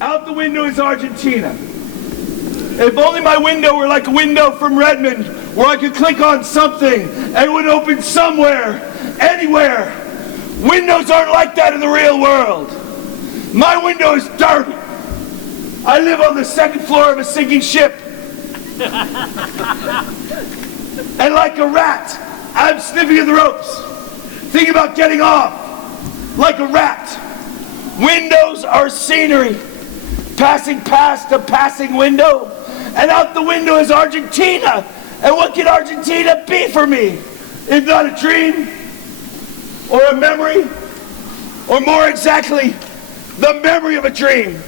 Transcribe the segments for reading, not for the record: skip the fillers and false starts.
Out the window is Argentina. If only my window were like a window from Redmond, where I could click on something and it would open somewhere, anywhere. Windows aren't like that in the real world. My window is dirty. I live on the second floor of a sinking ship. And like a rat, I'm sniffing at the ropes, thinking about getting off. Like a rat. Windows are scenery. Passing past a passing window, and out the window is Argentina. And what can Argentina be for me? If not a dream, or a memory, or more exactly, the memory of a dream.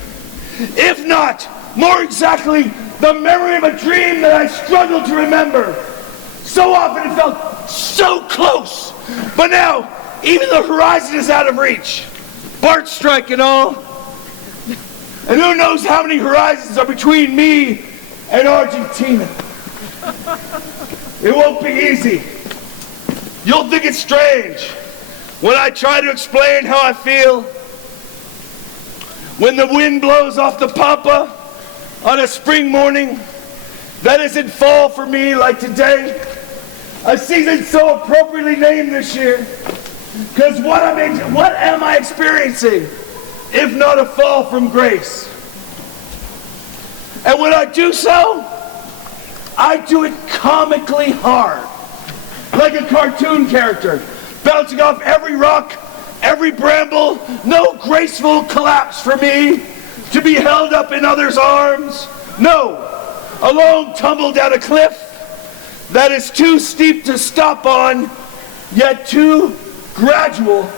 If not, more exactly, the memory of a dream that I struggle to remember. So often it felt so close, but now even the horizon is out of reach. BART strike and all. And who knows how many horizons are between me and Argentina. It won't be easy. You'll think it's strange when I try to explain how I feel. When the wind blows off the pampa on a spring morning that isn't fall for me like today. A season so appropriately named this year. Because what am I experiencing if not a fall from grace? And when I do so, I do it comically hard, like a cartoon character, bouncing off every rock, every bramble. No graceful collapse for me to be held up in others' arms. No, a long tumble down a cliff that is too steep to stop on, yet too gradual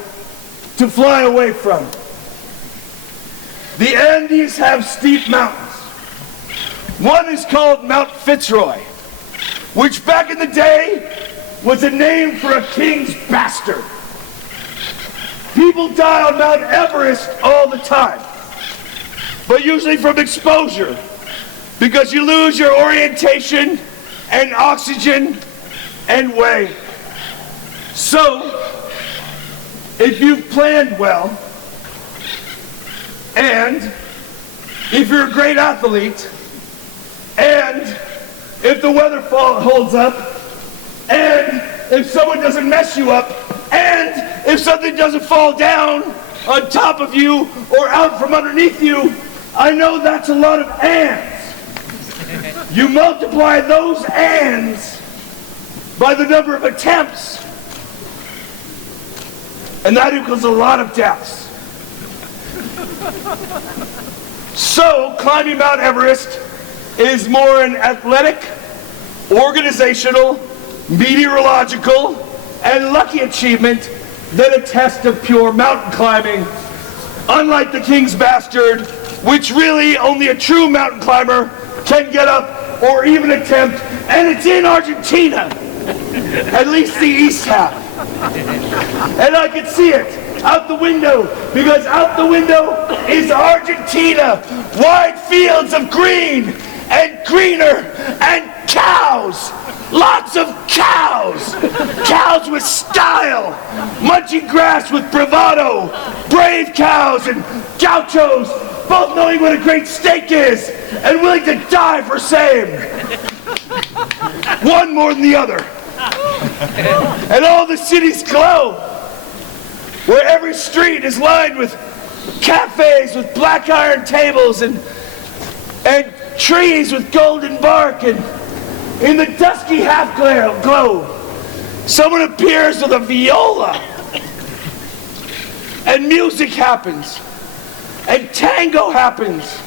to fly away from. The Andes have steep mountains. One is called Mount Fitzroy, which back in the day was a name for a king's bastard. People die on Mount Everest all the time, but usually from exposure, because you lose your orientation and oxygen and way. So, if you've planned well, and if you're a great athlete, and if the weather holds up, and if someone doesn't mess you up, and if something doesn't fall down on top of you or out from underneath you, I know that's a lot of ands. You multiply those ands by the number of attempts, and that equals a lot of deaths. So, climbing Mount Everest is more an athletic, organizational, meteorological, and lucky achievement than a test of pure mountain climbing. Unlike the King's Bastard, which really only a true mountain climber can get up or even attempt, and it's in Argentina, at least the east half. And I can see it out the window, because out the window is Argentina, wide fields of green and greener and cows, lots of cows, cows with style, munching grass with bravado, brave cows and gauchos, both knowing what a great steak is and willing to die for same. One more than the other. And all the cities glow, where every street is lined with cafes with black iron tables and trees with golden bark, and in the dusky half-glow, someone appears with a viola, and music happens, and tango happens,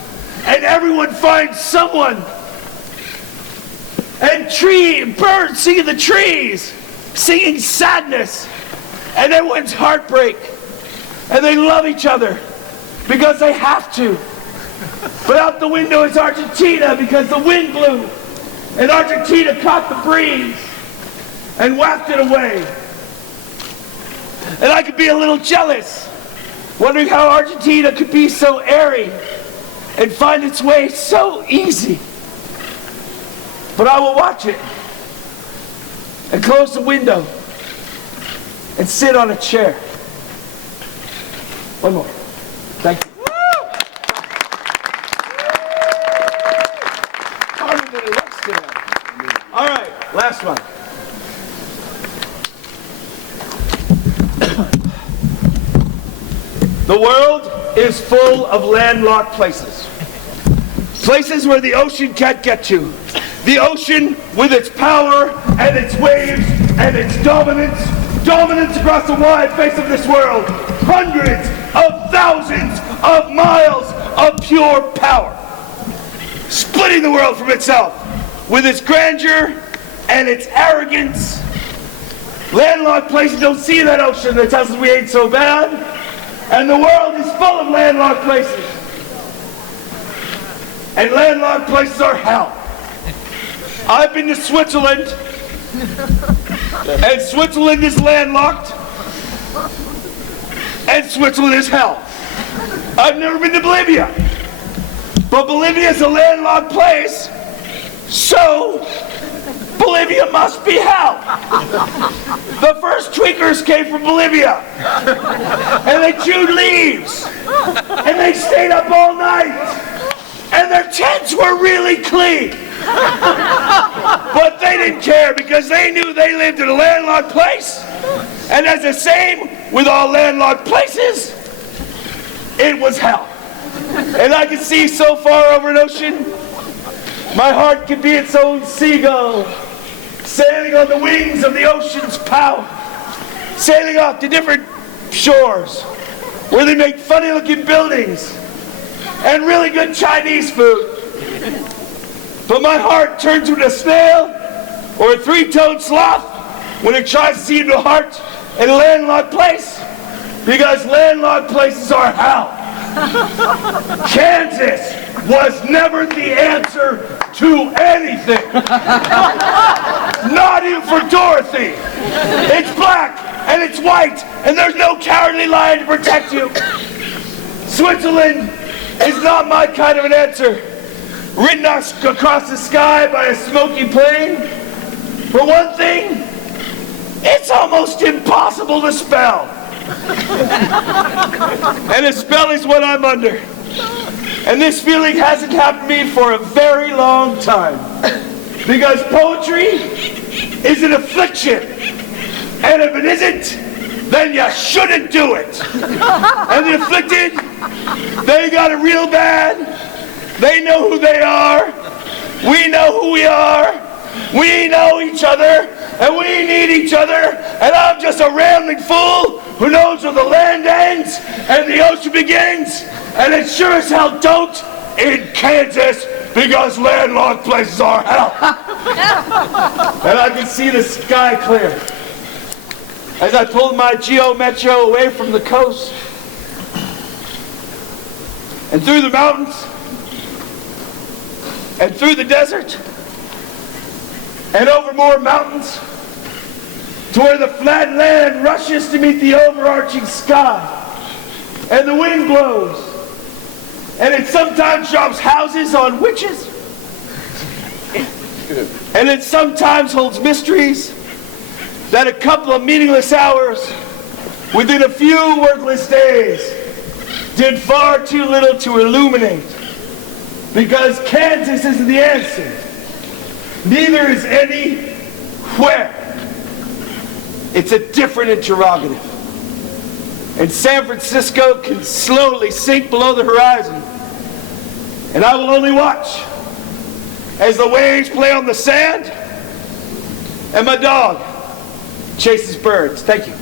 and everyone finds someone, and birds sing in the trees, singing sadness, and everyone's heartbreak, and they love each other because they have to. But out the window is Argentina, because the wind blew, and Argentina caught the breeze and wafted away. And I could be a little jealous, wondering how Argentina could be so airy and find its way so easy. But I will watch it and close the window and sit on a chair. One more. Thank you. last one. The world is full of landlocked places. Places where the ocean can't get to. The ocean with its power and its waves and its dominance across the wide face of this world. Hundreds of thousands of miles of pure power. Splitting the world from itself with its grandeur and its arrogance. Landlocked places don't see that ocean that tells us we ain't so bad. And the world is full of landlocked places. And landlocked places are hell. I've been to Switzerland, and Switzerland is landlocked, and Switzerland is hell. I've never been to Bolivia, but Bolivia is a landlocked place, so Bolivia must be hell. The first tweakers came from Bolivia, and they chewed leaves, and they stayed up all night, and their tents were really clean. But they didn't care because they knew they lived in a landlocked place, and as the same with all landlocked places, it was hell. And I could see so far over an ocean, my heart could be its own seagull, sailing on the wings of the ocean's power, sailing off to different shores where they make funny-looking buildings and really good Chinese food. But my heart turns into a snail or a three-toed sloth when it tries to see into a heart in a landlocked place, because landlocked places are hell. Kansas was never the answer to anything. Not even for Dorothy. It's black and it's white and there's no cowardly lion to protect you. Switzerland is not my kind of an answer. Written across the sky by a smoky plane. For one thing, it's almost impossible to spell. And a spell is what I'm under. And this feeling hasn't happened to me for a very long time. Because poetry is an affliction. And if it isn't, then you shouldn't do it. And the afflicted, they got it real bad. They know who they are. We know who we are. We know each other. And we need each other. And I'm just a rambling fool who knows where the land ends and the ocean begins. And it sure as hell don't in Kansas, because landlocked places are hell. And I can see the sky clear as I pulled my Geo Metro away from the coast and through the mountains and through the desert and over more mountains to where the flat land rushes to meet the overarching sky and the wind blows. And it sometimes drops houses on witches. And it sometimes holds mysteries that a couple of meaningless hours within a few worthless days did far too little to illuminate. Because Kansas isn't the answer. Neither is anywhere. It's a different interrogative. And San Francisco can slowly sink below the horizon. And I will only watch as the waves play on the sand and my dog chases birds. Thank you.